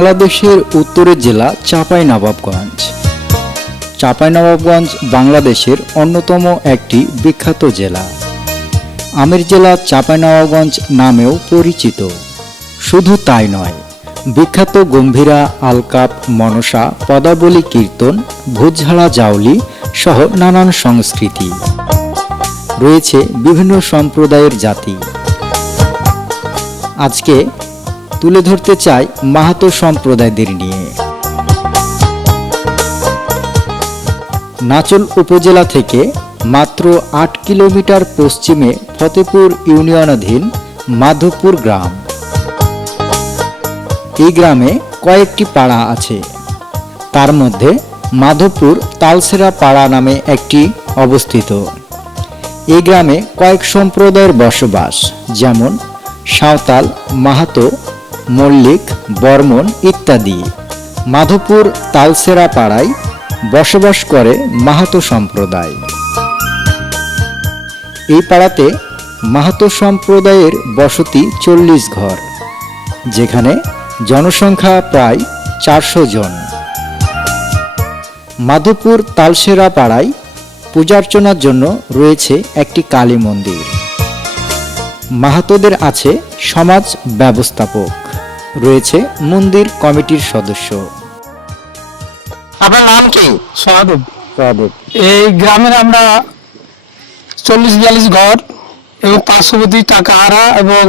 বাংলাদেশের উত্তরের জেলা চাঁপাইনবাবগঞ্জ চাঁপাইনবাবগঞ্জ বাংলাদেশের অন্যতম একটি বিখ্যাত জেলা। আমের জেলা চাঁপাইনবাবগঞ্জ নামেও পরিচিত। শুধু তাই নয়, বিখ্যাত গম্ভীরা, আলকাপ, মনসা, পদাবলী কীর্তন ভোজঝাড়া জাউলি সহ নানান সংস্কৃতি। রয়েছে বিভিন্ন সম্প্রদায়ের জাতি। আজকে তুলে ধরতে চাই মাহাতো সম্প্রদায়দের নিয়ে। নাচল উপজেলা থেকে মাত্র আট কিলোমিটার পশ্চিমে ফতেপুর ইউনিয়নাধীন মাধবপুর গ্রাম। এই গ্রামে কয়েকটি পাড়া আছে। তার মধ্যে মাধবপুর তালসেরা পাড়া নামে একটি অবস্থিত। এই গ্রামে কয়েক সম্প্রদায়ের বসবাস, যেমন সাঁওতাল, মাহাতো মল্লিক, বর্মন ইত্যাদি। মাধবপুর তালসেরা পাড়ায় বসবাস করে মাহাতো সম্প্রদায়। এই পাড়াতে মাহাতো সম্প্রদায়ের বসতি চল্লিশ ঘর, যেখানে জনসংখ্যা প্রায় চারশো জন। মাধবপুর তালসেরা পাড়ায় পূজার্চনার জন্য রয়েছে একটি কালী মন্দির। মাহাতোদের আছে সমাজ ব্যবস্থাপক। রয়েছে মন্দির কমিটির সদস্য। আপনার নাম কি? সহাদেব প্রদীপ এই গ্রামের আমরা চল্লিশ বিয়াল্লিশ ঘর এবং পার্শ্ববর্তী টাকা আড়া এবং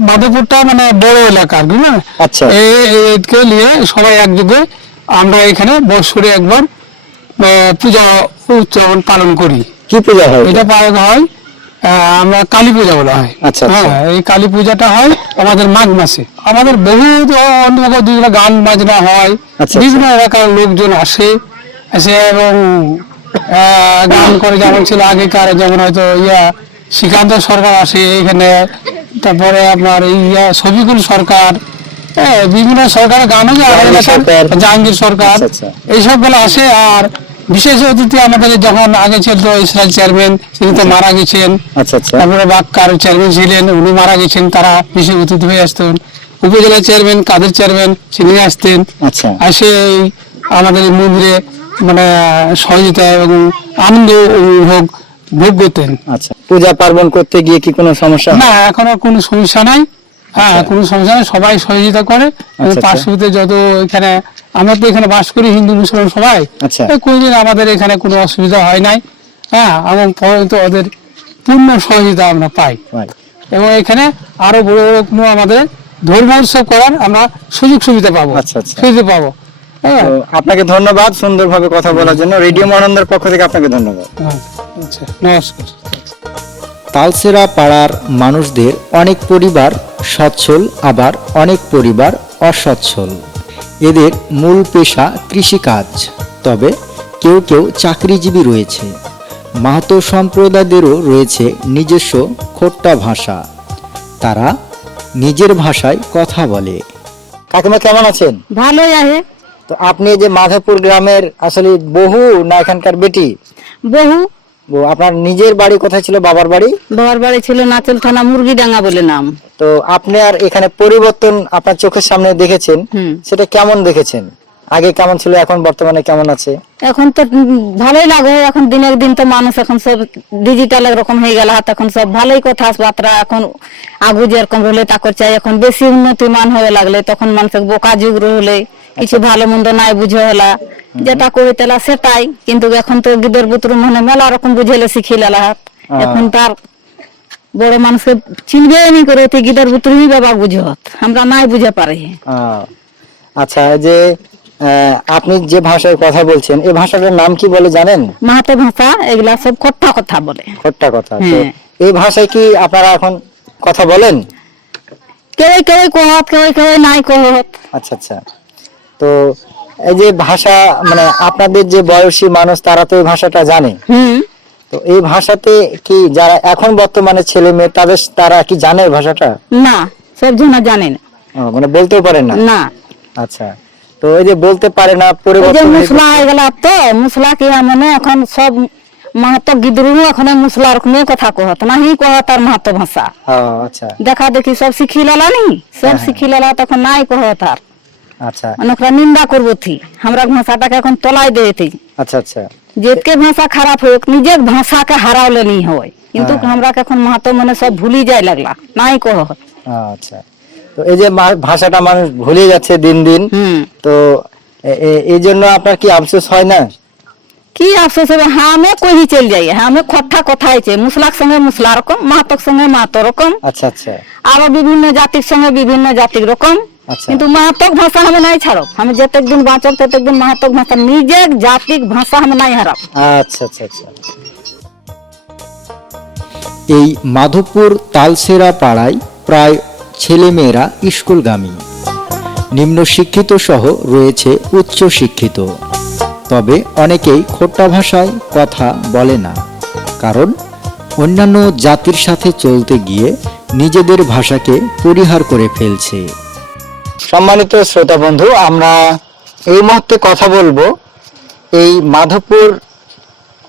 মাধবপুরটা মানে বড় এলাকা আর কি না আচ্ছা। এই এইকে নিয়ে সবাই একযোগে আমরা এখানে বছরে একবার আহ, পূজা উদযাপন পালন করি। কি পূজা হয়? এটা পালন হয় আমরা কালী পূজা বলা হয়। আচ্ছা, আচ্ছা। হ্যাঁ এই কালী পূজাটা হয় আমাদের মাঘ মাসে। আমাদের বহু অন্য গান বাজনা হয়। আচ্ছা, বিভিন্ন এলাকার লোকজন আসে এসে এবং গান করে। যেমন ছিল আগেকার যেমন হয়তো ইয়া শ্রীকান্ত সরকার আসে এখানে। তারপরে আপনার এই ইয়া শফিকুল সরকার। হ্যাঁ, বিভিন্ন সরকারের গানও জাহাঙ্গীর সরকার। আচ্ছা, আচ্ছা। এইসবগুলো আসে। আর বিশেষ অতিথি আমাদের যখন আগে ছিল তো ইসরায়েল চেয়ারম্যান তিনি তো মারা গেছেন। আচ্ছা আচ্ছা। তারপরে বাক্কার চেয়ারম্যান ছিলেন উনি মারা গেছেন তারা বিশেষ অতিথি হয়ে আসতেন। উপজেলা চেয়ারম্যান কাদের চেয়ারম্যান তিনি আসতেন। আচ্ছা। আসে আমাদের মন্দিরে মানে সহযোগিতা এবং আনন্দ উপভোগ ভোগ করতেন। আচ্ছা। পূজা পার্বণ করতে গিয়ে কি কোনো সমস্যা না এখনও কোনো সমস্যা নাই। হ্যাঁ আচ্ছা। কোনো সমস্যা নাই সবাই সহযোগিতা করে। আচ্ছা। পার্শ্ববর্তী যত এখানে আমরা তো এখানে বাস করি হিন্দু মুসলমান সবাই। আচ্ছা। এই আমাদের এখানে কোনো অসুবিধা হয় নাই। হ্যাঁ এবং পর্যন্ত ওদের পূর্ণ সহযোগিতা আমরা পাই। এবং এখানে আরও বড় বড় কোনো আমাদের ধর্মীয় উৎসব করার আমরা সুযোগ সুবিধা পাবো। আচ্ছা, আচ্ছা। সুবিধা পাবো। হ্যাঁ। আপনাকে ধন্যবাদ সুন্দরভাবে কথা বলার জন্য। রেডিও মনন্দের পক্ষ থেকে আপনাকে ধন্যবাদ। হ্যাঁ, আচ্ছা নমস্কার। তালসেরা পাড়ার মানুষদের অনেক পরিবার সচ্ছল আবার অনেক পরিবার অসচ্ছল। এদের মূল পেশা কৃষিকাজ। তবে কেউ কেউ চাকরিজীবী রয়েছে। মাহাতো সম্প্রদায়দেরও রয়েছে নিজস্ব খোট্টা ভাষা। তারা নিজের ভাষায় কথা বলে। কাকিমা কেমন আছেন? ভালোই আছে। তো আপনি যে মাধবপুর গ্রামের আসলে বহু না এখানকার বেটি? বহু আপনার নিজের বাড়ি কোথায় ছিল? বাবার বাড়ি? বাবার বাড়ি ছিল নাচল থানা মুরগিডাঙ্গা বলে নাম। তো আপনি আর এখানে পরিবর্তন আপনার চোখের সামনে দেখেছেন সেটা কেমন দেখেছেন? আগে কেমন ছিল এখন বর্তমানে কেমন আছে? এখন তো ভালোই লাগে এখন দিনের দিন তো মানুষ এখন সব ডিজিটাল রকম হয়ে গেল হাত এখন সব ভালোই কথাবার্তা এখন আগু যেরকম রহলে তাকর চাই এখন বেশি উন্নতি মান হয়ে লাগলে তখন মানুষের বোকা যুগ রহলে কিছু ভালো মন্দ নাই বুঝে হলা। যেটা করে তেলা সেটাই কিন্তু এখন তো গিদের বুতর মনে মেলা রকম বুঝেলে শিখি লেলা হাত। এখন তার বড় মানুষকে চিনবে নি করে গিদের বুতরই বাবা বুঝত আমরা নাই বুঝে পারি। আচ্ছা এই যে আপনি যে ভাষায় কথা বলছেন এই ভাষাটার নাম কি বলে জানেন? মাহাতো ভাষা এগুলা সব খট্টা কথা বলে। খোট্টা কথা হ্যাঁ। এই ভাষায় কি আপনারা এখন কথা বলেন? কেউ কেউ কহত কেউ কেউ নাই কহত। আচ্ছা আচ্ছা। তো এই যে ভাষা মানে আপনাদের যে বয়সী মানুষ তারা তো এই ভাষাটা জানে। হুম। তো এই ভাষাতে কি যারা এখন বর্তমানে ছেলে মেয়ে তাদের তারা কি জানে ভাষাটা? না সব জনা জানে না মানে বলতেও পারেন না? না। আচ্ছা তো এই যে বলতে পারে না পরিবর্তন মুসলা হয়ে গেল তো মুসলা কি মানে এখন সব মাহাতো গিদরু এখন মুসলার নিয়ে কথা কহত নাহি কহত আর মাহাতো ভাষা। আচ্ছা। দেখা দেখি সব শিখি লালা নি সব শিখি লালা তখন নাই কহত আর। আচ্ছা। মানে নিন্দা করব থি আমরা ভাষাটাকে এখন তলাই দিয়ে আচ্ছা আচ্ছা। যেতকে ভাষা খারাপ হোক নিজের ভাষাকে হারাওলে নি হয় কিন্তু। আমরা এখন মাহাতো মানে সব ভুলি যায় লাগলা নাই কহ আচ্ছা তো এই যে ভাষাটা মানুষ ভুলে যাচ্ছে দিন দিন হুম তো এই জন্য আপনার কি আফসোস হয় না কি আফসোস হবে হ্যাঁ আমি কহি চল যাই হ্যাঁ আমি কথা কথা আছে মুসলার সঙ্গে মুসলা রকম মাহাতক সঙ্গে মাহাতো রকম আচ্ছা আচ্ছা আরও বিভিন্ন জাতির সঙ্গে বিভিন্ন জাতির রকম। কিন্তু মাহাতক ভাষা আমি নাই ছাড়ব আমি যেতেক দিন বাঁচব তেতেক দিন মাহাতক ভাষা নিজের জাতিক ভাষা আমি নাই হারাব আচ্ছা আচ্ছা আচ্ছা। এই মাধবপুর তালসেরা পাড়ায় প্রায় ছেলেমেয়েরা স্কুলগামী। নিম্ন শিক্ষিত সহ রয়েছে উচ্চ শিক্ষিত। তবে অনেকেই খোট্টা ভাষায় কথা বলে না। কারণ অন্যান্য জাতির সাথে চলতে গিয়ে নিজেদের ভাষাকে পরিহার করে ফেলছে। সম্মানিত শ্রোতা বন্ধু আমরা এই মুহূর্তে কথা বলব এই মাধবপুর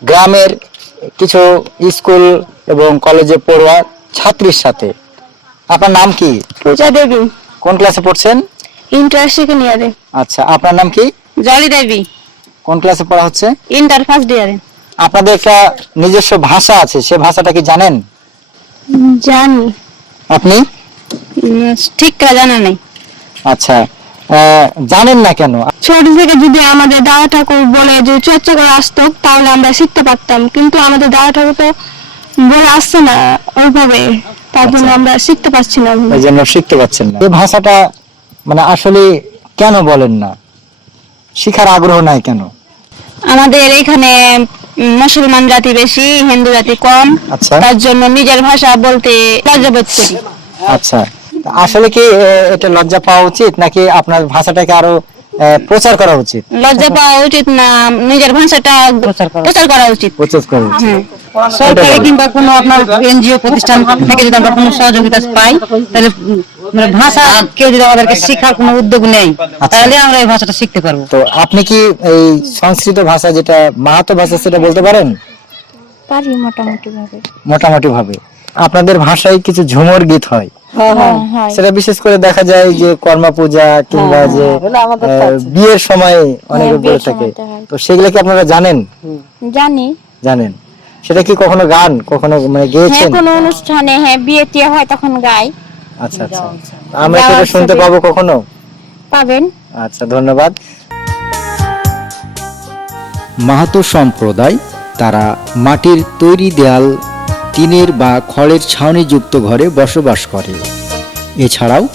গ্রামের কিছু স্কুল এবং কলেজে পড়ুয়া ছাত্রীর সাথে। আপনার নাম কি? পূজা দেবী। কোন ক্লাসে পড়ছেন? ইন্টার সেকেন্ড ইয়ারে। আচ্ছা আপনার নাম কি? জলি দেবী। কোন ক্লাসে পড়া হচ্ছে? ইন্টার ফার্স্ট ইয়ারে। আপনাদের একটা নিজস্ব ভাষা আছে সে ভাষাটা কি জানেন? জানি। আপনি? ঠিক করে জানা নেই। আচ্ছা জানেন না কেন? ছোট থেকে যদি আমাদের দাদা ঠাকুর বলে যে চর্চা করে আসতো তাহলে আমরা শিখতে পারতাম। কিন্তু আমাদের দাদা ঠাকুর তো বলে আসছে না ওইভাবে। তার জন্য আমরা শিখতে পারছি না। এই জন্য শিখতে পাচ্ছেন না। এই ভাষাটা মানে আসলে কেন বলেন না? শিখার আগ্রহ নাই কেন? আমাদের এখানে মুসলমান জাতি বেশি হিন্দু জাতি কম। আচ্ছা। তার জন্য নিজের ভাষা বলতে লজ্জাবোধ করি আচ্ছা। আসলে কি এটা লজ্জা পাওয়া উচিত নাকি আপনার ভাষাটাকে আরও প্রচার করা উচিত? লজ্জা পাওয়া উচিত না নিজের ভাষাটা প্রচার করা উচিত। প্রচার করা উচিত। সরকারি কিংবা কোনো আপনার এনজিও প্রতিষ্ঠান থেকে যদি আমরা কোনো সহযোগিতা পাই তাহলে মানে ভাষা কেউ যদি আমাদেরকে শেখার কোনো উদ্যোগ নেই তাহলে আমরা এই ভাষাটা শিখতে পারব। তো আপনি কি এই সংস্কৃত ভাষা যেটা মাহাতো ভাষা সেটা বলতে পারেন? পারি মোটামুটি ভাবে মোটামুটি ভাবে আপনাদের ভাষায় কিছু ঝুমর গীত হয় হয়। সেটা বিশেষ করে দেখা যায় যে কর্মা পূজা কিংবা যে বিয়ের সময় অনেকে বলে থাকে। তো সেগুলো কি আপনারা জানেন? জানি। জানেন। সেটা কি কখনো গান? কখনো মানে হ্যাঁ গেয়েছেন? কোনো অনুষ্ঠানে হ্যাঁ বিয়ে টিয়ে হয় তখন গাই। আচ্ছা আচ্ছা। আমরা সেটা শুনতে পাবো কখনো? পাবেন। আচ্ছা ধন্যবাদ। মাহাতো সম্প্রদায় তারা মাটির তৈরি দেয়াল টিনের বা খড়ের ছাউনিযুক্ত ঘরে বসবাস করে। এছাড়াও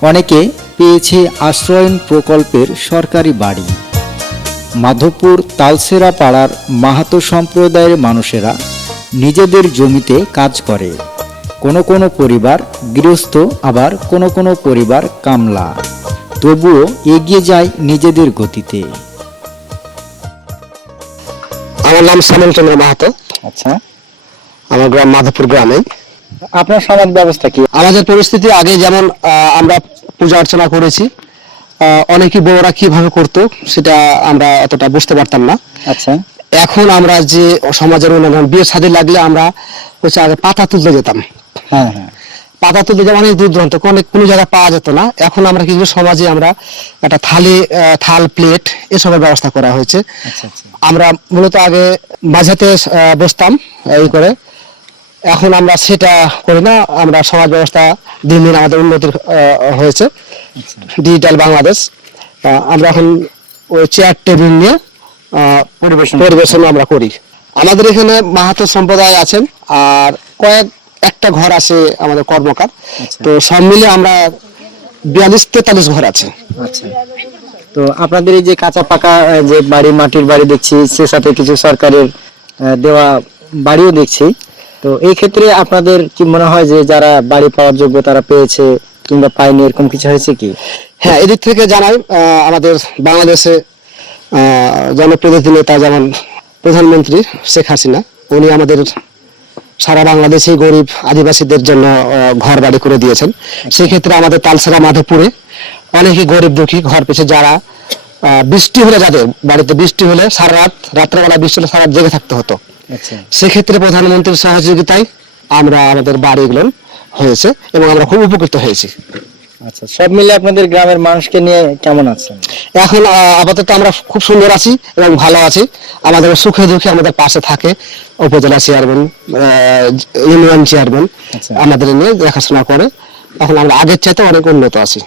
অনেকে পেয়েছে আশ্রয়ন প্রকল্পের সরকারি বাড়ি। মাধবপুর তালসেরা পাড়ার মাহাতো সম্প্রদায়ের মানুষেরা নিজেদের জমিতে কাজ করে। কোনো কোনো পরিবার গৃহস্থ আবার কোনো কোনো পরিবার কামলা। তবুও এগিয়ে যায় নিজেদের গতিতে। আমার নাম শ্যামল চন্দ্র মাহাতো। আচ্ছা। আমার গ্রাম মাধবপুর গ্রামে। আপনার সমাজ ব্যবস্থা কি? আমাদের পরিস্থিতি আগে যেমন আমরা পূজা অর্চনা করেছি আহ, অনেকেই বড়রা কীভাবে করতো সেটা আমরা অতটা বুঝতে পারতাম না। আচ্ছা। এখন আমরা যে সমাজের উন্নয়ন বিয়ে শাদী লাগলে আমরা হচ্ছে আগে পাতা তুলতে যেতাম। হ্যাঁ হ্যাঁ। পাতা তুলতে যেমন অনেক দূর দূরান্ত অনেক কোনো জায়গায় পাওয়া যেত না। এখন আমরা কিছু সমাজে আমরা একটা থালি থাল প্লেট এসবের ব্যবস্থা করা হয়েছে। আচ্ছা আচ্ছা। আমরা মূলত আগে মাঝাতে বসতাম এই করে। এখন আমরা সেটা করি না আমরা সমাজ ব্যবস্থা দিন দিন আমাদের উন্নতি হয়েছে। ডিজিটাল বাংলাদেশ আমরা এখন ওই চেয়ার টেবিল নিয়ে পরিবেশন। আমরা করি। আমাদের এখানে মাহাতো সম্প্রদায় আছেন আর কয়েক একটা ঘর আছে আমাদের কর্মকার। আচ্ছা। তো সব মিলে আমরা বিয়াল্লিশ তেতাল্লিশ ঘর আছে। আচ্ছা। তো আপনাদের এই যে কাঁচা পাকা যে বাড়ি মাটির বাড়ি দেখছি সে সাথে কিছু সরকারের দেওয়া বাড়িও দেখছি। তো এই ক্ষেত্রে আপনাদের কি মনে হয় যে যারা বাড়ি পাওয়ার যোগ্য তারা পেয়েছে কিংবা পায়নি, এরকম কিছু হয়েছে কি? হ্যাঁ এদিক থেকে জানাই আমাদের বাংলাদেশে জনপ্রতিনিধি নেতা যেমন প্রধানমন্ত্রী শেখ হাসিনা, উনি আমাদের সারা বাংলাদেশে গরিব আদিবাসীদের জন্য ঘর বাড়ি করে দিয়েছেন। সেই ক্ষেত্রে আমাদের তালসারা মাধবপুরে অনেকে গরিব দুঃখী ঘর পেছে যারা বৃষ্টি হলে যাদের বাড়িতে বৃষ্টি হলে সারা রাত, রাত্রেবেলা বৃষ্টি হলে সারা জেগে থাকতে হতো। সেক্ষেত্রে প্রধানমন্ত্রীর সহযোগিতায় আমরা আমাদের বাড়িগুলো হয়েছে এবং আমরা খুব উপকৃত হয়েছি। আচ্ছা সব মিলে আপনাদের গ্রামের মানুষকে নিয়ে কেমন আছেন? এখন আপাতত আমরা খুব সুন্দর আছি এবং ভালো আছি। আমাদের সুখে দুঃখে আমাদের পাশে থাকে উপজেলা চেয়ারম্যান ইউনিয়ন চেয়ারম্যান আচ্ছা। আমাদের নিয়ে দেখাশোনা করে। এখন আমরা আগের চাইতে অনেক উন্নত আছি।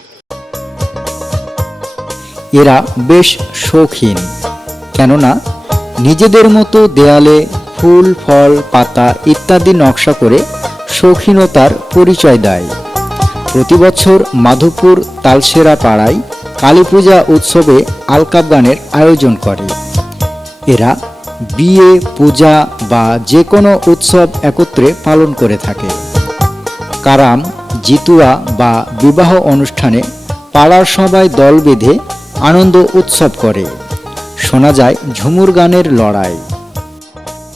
এরা বেশ শৌখিন কেননা নিজেদের মতো দেয়ালে ফুল, ফল, পাতা ইত্যাদি নকশা করে শৌখিনতার পরিচয় দেয়। প্রতি বছর মাধবপুর তালসেরা পাড়ায় কালী পূজা উৎসবে আলকাপ গানের আয়োজন করে। এরা বিয়ে, পূজা বা যে কোনো উৎসব একত্রে পালন করে থাকে। কারাম, জিতুয়া বা বিবাহ অনুষ্ঠানে পাড়ার সবাই দল বেঁধে আনন্দ উৎসব করে। শোনা যায় ঝুমুর গানের লড়াই।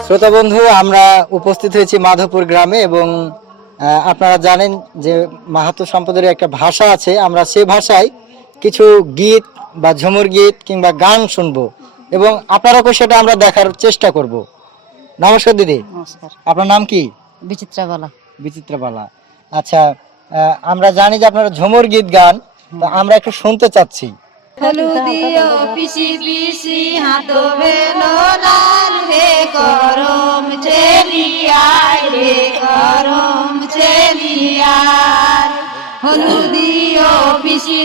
শ্রোতা বন্ধু আমরা উপস্থিত হয়েছি মাধবপুর গ্রামে এবং আপনারা জানেন যে মাহাতো সম্প্রদায়ের একটা ভাষা আছে আমরা সে ভাষায় কিছু গীত বা ঝুমুর গীত কিংবা গান শুনব এবং আপনারাও সেটা আমরা দেখার চেষ্টা করব। নমস্কার দিদি। নমস্কার। আপনার নাম কি? বিচিত্রা বলা। বিচিত্রবালা আচ্ছা আমরা জানি যে আপনারা ঝুমুর গীত গান তো আমরা একটু শুনতে চাচ্ছি। হলুদিও পিসি পিসি হাত বেলো লাল রে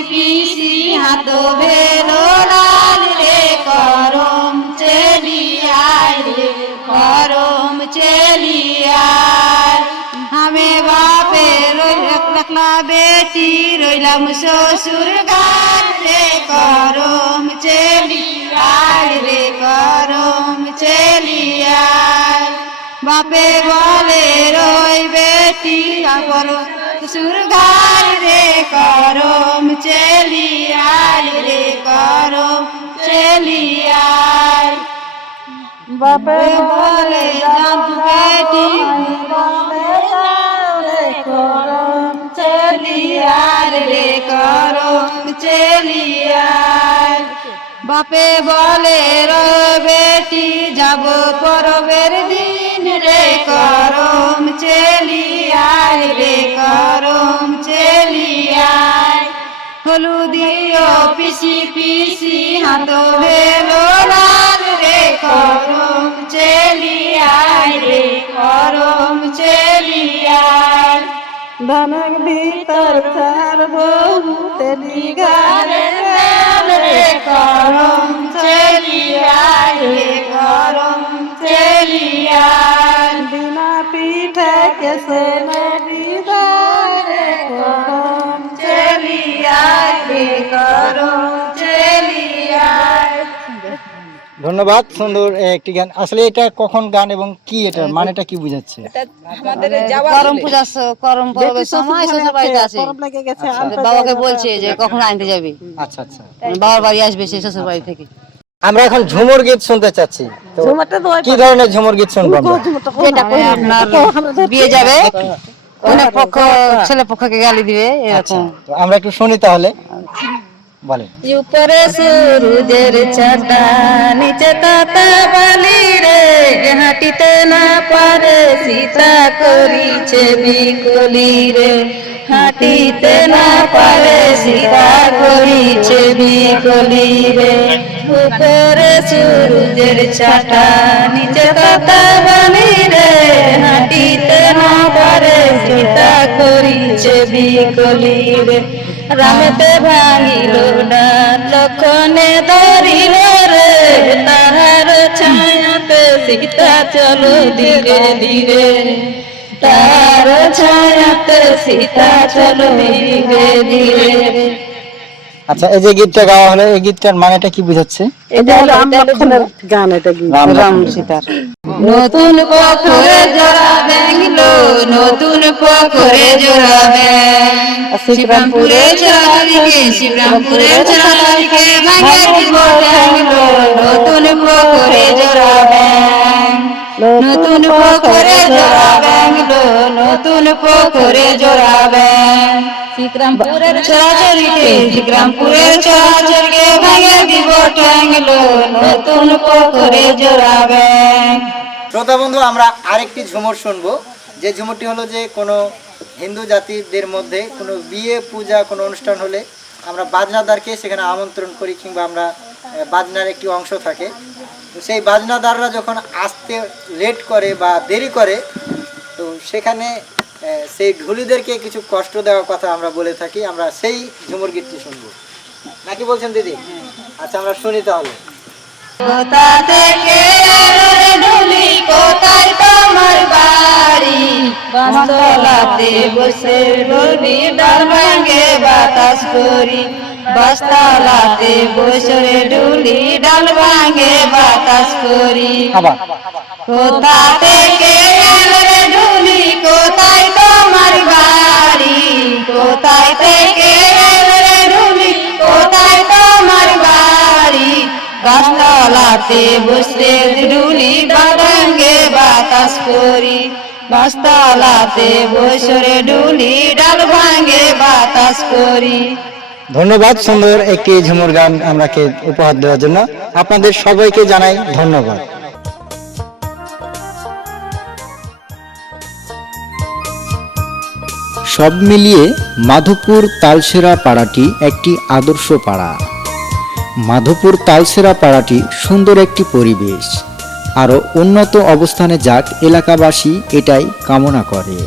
পিসি হাত বেলো লাল রে, করম চেলিয়ায় রে, করম চেলিয়ার আমি বাপে রইলা বেটি, রইলাম শ্বশুর গান রে, করম চেলিয়ার রে, করম চেলিয়ার বাপে বলে, রই বেটি আপর গান রে করম চেলিয়ার রে করম চেলিয়ার বাপে বলে জান বেটি করম চেলিয়ার রে করম চেলিয়ার বাপে বলে রে বেটি যাব পরবের দিন রে করম চেলিয়ার পিসি পিসি হাত ভেলো লাল রে করম চেলিয়ার রে করম চেলিয়ার ধনক ভিতর চার বহু তেলি গারে রে করম চেলিয়ার রে করম চেলিয়ার বিনা পিঠে কেসে নদী ধন্যবাদ সুন্দর একটি গান। আসলে এটা কখন গান এবং কি এটা মানেটা কি বুঝাচ্ছে? করম পূজা করম পরবের সময় শ্বশুর বাড়িতে আছে বাবাকে বলছে যে কখন আনতে যাবে? আচ্ছা আচ্ছা। বাবার বাড়ি আসবে সে শ্বশুর বাড়ি থেকে। আমরা এখন ঝুমুর গীত শুনতে চাচ্ছি। কি ধরনের ঝুমুর গীত শুনব আমরা? আপনার বিয়ে যাবে? অনেক পক্ষ ছেলে পক্ষকে গালি দিবে এরকম। আমরা একটু শুনি তাহলে। বলেন। উপরে সূরজের ছাটা নিচে তাতা বালি রে হাঁটিতে না পারে সীতা করিছে বিকলি রে। হাঁটিতে না পারে সীতা করিছে বিকলি রে। উপরে সূরজের ছাটা নিচে তাতা বালি রে, হাঁটিতে না পারে সীতা করিছে বিকলি রে। রামেতে ভাঙিল না, লক্ষণে ধরিল রে, তাহার ছায়াতে সীতা চলো ধীরে ধীরে তার ছায়াতে সীতা চলো ধীরে ধীরে আচ্ছা এই যে গীতটা গাওয়া হলো এই গীতটার মানেটা কি বুঝাচ্ছে? রাম রাম সীতার। নতুন পুকুরে জোড়া ব্যাংলো নতুন জোড়া ব্যাং শিবরামপুরে চারিকে শিবরামপুরে চারিকে ভাঙে দিব ব্যাংলো নতুন জোড়া নতুন পুকুরে জোড়া ব্যাংলো নতুন পুকুরে জোড়া ব্যাং শিবরামপুরের চরাচরিকে শিবরামপুরের চরাচরকে ভাঙে দিব ট্যাংলো নতুন পুকুরে জোড়া ব্যাং শ্রোতা বন্ধু আমরা আরেকটি ঝুমুর শুনব। যে ঝুমুরটি হলো যে কোনো হিন্দু জাতিদের মধ্যে কোনো বিয়ে পূজা কোনো অনুষ্ঠান হলে আমরা বাজনাদারকে সেখানে আমন্ত্রণ করি কিংবা আমরা বাজনার একটি অংশ থাকে। তো সেই বাজনাদাররা যখন আসতে লেট করে বা দেরি করে, তো সেখানে সেই ঢুলিদেরকে কিছু কষ্ট দেওয়ার কথা আমরা বলে থাকি। আমরা সেই ঝুমুর গীতটি শুনব। নাকি বলছেন দিদি? আচ্ছা আমরা শুনি তাহলে। বাতাস করি। বাস্তালাতে বসে রে ঢুলি ডাল ভাঙে বাতাস করি। কোথা থেকে ঢুলি কোথায় তোমার বাড়ি? কোথায় থেকে ঢুলি কোথায় তোমার বাড়ি? গাছতলাতে বসে ঢুলি বাগাঙ্গে বাতাস করি। গাছতলাতে বসে ঢুলি ডাল ভাঙ্গে বাতাস করি। ধন্যবাদ সুন্দর একটি ঝুমুর গান আমরাকে উপহার দেওয়ার জন্য। আপনাদের সবাইকে জানাই ধন্যবাদ। সব মিলিয়ে মাধবপুর তালসেরা পাড়াটি একটি আদর্শ পাড়া। মাধবপুর তালসেরা পাড়াটি সুন্দর একটি পরিবেশ। আরও উন্নত অবস্থানে যাক এলাকাবাসী এটাই কামনা করে।